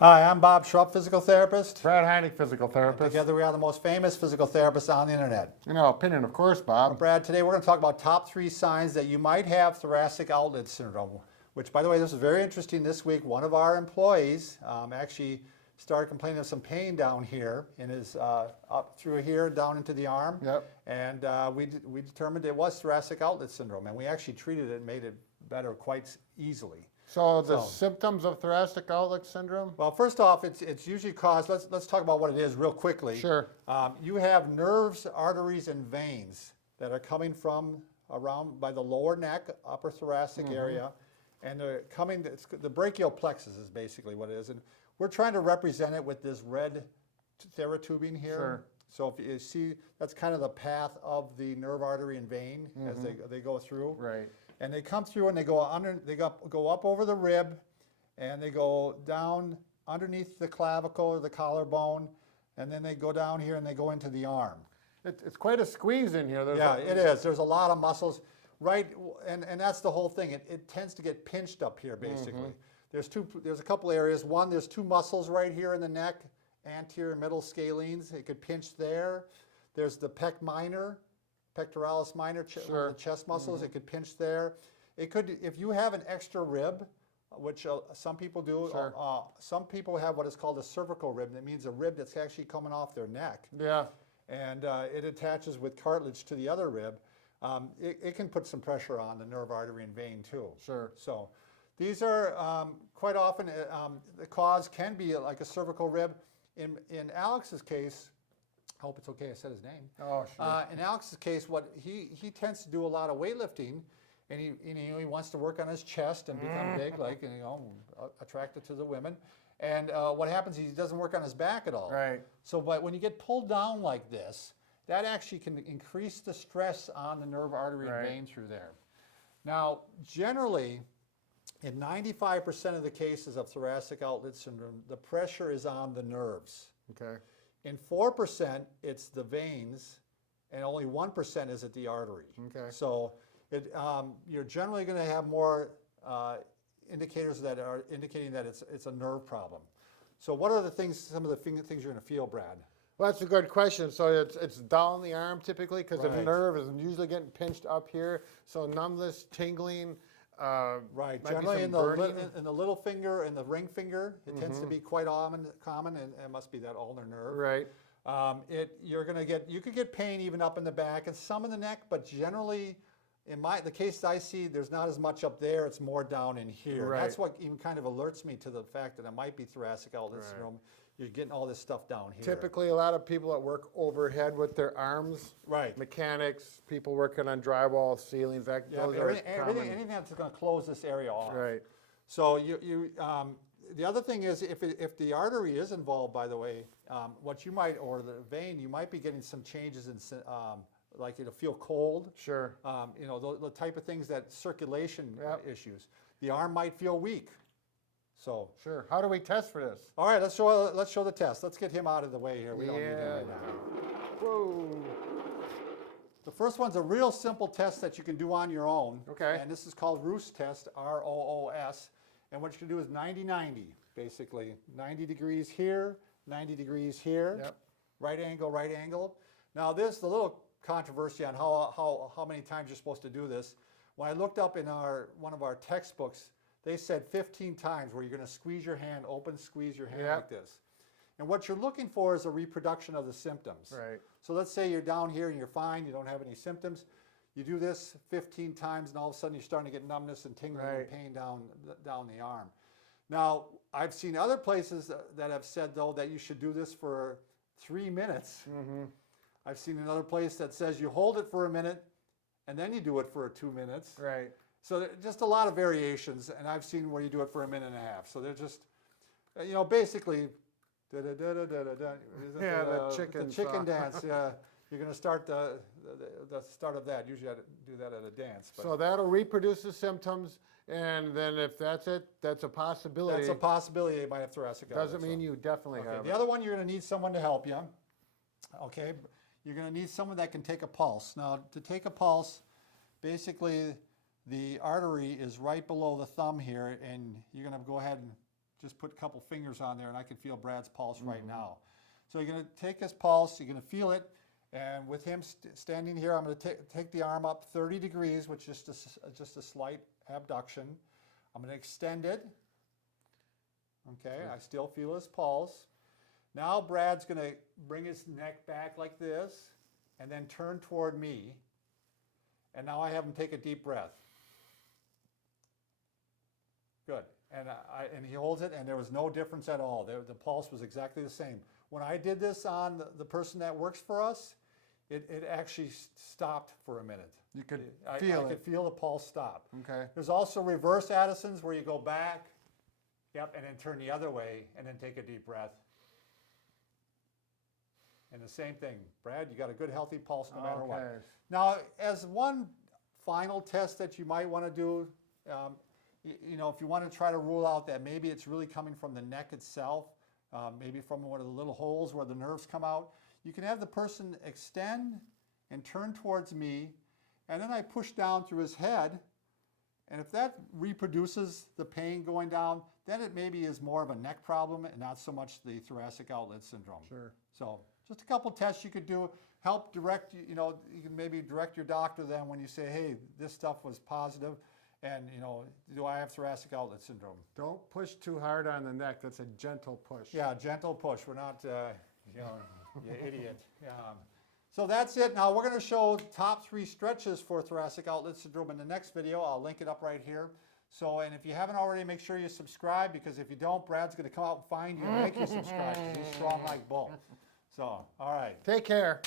Hi, I'm Bob Schrupp, physical therapist. Brad Heineck, physical therapist. Together we are the most famous physical therapists on the internet. In our opinion, of course, Bob. Brad, today we're going to talk about top 3 signs that you might have thoracic outlet syndrome, which, by the way, this is very interesting. This week, one of our employees actually started complaining of some pain down here in his up through here down into the arm. Yep. And we determined it was thoracic outlet syndrome, and we actually treated it and made it better quite easily. So the symptoms of thoracic outlet syndrome? Well, first off, it's usually caused, let's talk about what it is real quickly. Sure. You have nerves, arteries, and veins that are coming from around by the lower neck, upper thoracic area, and they're coming, the brachial plexus is basically what it is. And we're trying to represent it with this red therapy here. Sure. So if you see, that's kind of the path of the nerve, artery, and vein as they go through. Right. And they come through and they go under, they go up over the rib, and they go down underneath the clavicle or the collarbone, and then they go down here and they go into the arm. It's quite a squeeze in here. Yeah, it is. There's a lot of muscles, right? And that's the whole thing. It tends to get pinched up here, basically. There's a couple areas. One, there's 2 muscles right here in the neck, anterior and middle scalenes. It could pinch there. There's the pec minor. Pectoralis minor, the chest muscles, it could pinch there. It could, if you have an extra rib, which some people do, some people have what is called a cervical rib. That means a rib that's actually coming off their neck. Yeah. And it attaches with cartilage to the other rib. It can put some pressure on the nerve, artery, and vein too. Sure. So these are quite often, the cause can be like a cervical rib. In Alex's case, I hope it's okay I said his name. Oh, sure. In Alex's case, what he tends to do a lot of weightlifting, and he wants to work on his chest and become big, like, and attracted to the women. And what happens is he doesn't work on his back at all. Right. So, but when you get pulled down like this, that actually can increase the stress on the nerve, artery, and vein through there. Now, generally, in 95% of the cases of thoracic outlet syndrome, the pressure is on the nerves. Okay. In 4%, it's the veins, and only 1% is at the artery. Okay. So you're generally going to have more indicators that are indicating that it's a nerve problem. So what are the things, some of the things you're going to feel, Brad? Well, that's a good question. So it's down the arm typically because the Right. nerve is usually getting pinched up here. So numbness, tingling. Right. Might be Generally some in the little finger and the ring finger, it tends to be quite common, and it must be that ulnar nerve. Right. You could get pain even up in the back and some in the neck, but generally, in the cases I see, there's not as much up there. It's more down in here. Right. That's what even kind of alerts me to the fact that it might be thoracic outlet syndrome. You're getting all this stuff down here. Typically, a lot of people that work overhead with their arms. Right. Mechanics, people working on drywall, ceilings. Those are common. Anything that's going to close this area off. Right. So the other thing is if the artery is involved, by the way, what you might, or the vein, you might be getting some changes in, like it'll feel cold. Sure. The type of things that circulation issues. The arm might feel weak. So. Sure. How do we test for this? All right, let's show the test. Let's get him out of the way here. We don't need him right now. Whoa. The first one's a real simple test that you can do on your own. Okay. And this is called Roos test, R-O-O-S. And what you can do is 90-90, basically. 90 degrees here, 90 degrees here. Yep. Right angle, right angle. Now there's the little controversy on how many times you're supposed to do this. When I looked up in one of our textbooks, they said 15 times where you're going to squeeze your hand, squeeze your hand like this. And what you're looking for is a reproduction of the symptoms. Right. So let's say you're down here and you're fine, you don't have any symptoms. You do this 15 times and all of a sudden you're starting to get numbness and tingling and pain down the arm. Now, I've seen other places that have said, though, that you should do this for 3 minutes. I've seen another place that says you hold it for a minute and then you do it for 2 minutes. Right. So just a lot of variations, and I've seen where you do it for a minute and a half. So they're just, basically, the chicken dance. Yeah, you're going to start the start of that. Usually I do that at a dance. But so that'll reproduce the symptoms, and then if that's it, that's a possibility. that's a possibility you might have thoracic outlet. Doesn't mean you definitely have The it. other one, you're going to need someone to help you. Okay, you're going to need someone that can take a pulse. Now, to take a pulse, basically, the artery is right below the thumb here, and you're going to go ahead and just put a couple fingers on there and I can feel Brad's pulse right now. So you're going to take his pulse, you're going to feel it, and with him standing here, I'm going to take the arm up 30 degrees, which is just a slight abduction. I'm going to extend it. Okay, I still feel his pulse. Now Brad's going to bring his neck back like this and then turn toward me. And now I have him take a deep breath. Good. And he holds it, and there was no difference at all. The pulse was exactly the same. When I did this on the person that works for us, it actually stopped for a minute. You could I could feel the pulse stop. Okay. There's also reverse Addisons where you go back, yep, and then turn the other way, and then take a deep breath. And the same thing, Brad, you got a good healthy pulse no matter what. Now, as one final test that you might want to do, you know, if you want to try to rule out that maybe it's really coming from the neck itself, maybe from one of the little holes where the nerves come out, you can have the person extend and turn towards me, and then I push down through his head, and if that reproduces the pain going down, then it maybe is more of a neck problem and not so much the thoracic outlet syndrome. Sure. So just a couple tests you could do, help direct, you know, you can maybe direct your doctor then when you say, hey, this stuff was positive, and, you know, do I have thoracic outlet syndrome? Don't push too hard on the neck. That's a gentle push. Yeah, gentle push. We're not, you know, you idiot. So that's it. Now we're going to show top 3 stretches for thoracic outlet syndrome in the next video. I'll link it up right here. So, and if you haven't already, make sure you subscribe, because if you don't, Brad's going to come out and find you and make you subscribe, because he's strong like bull. So, all right. Take care.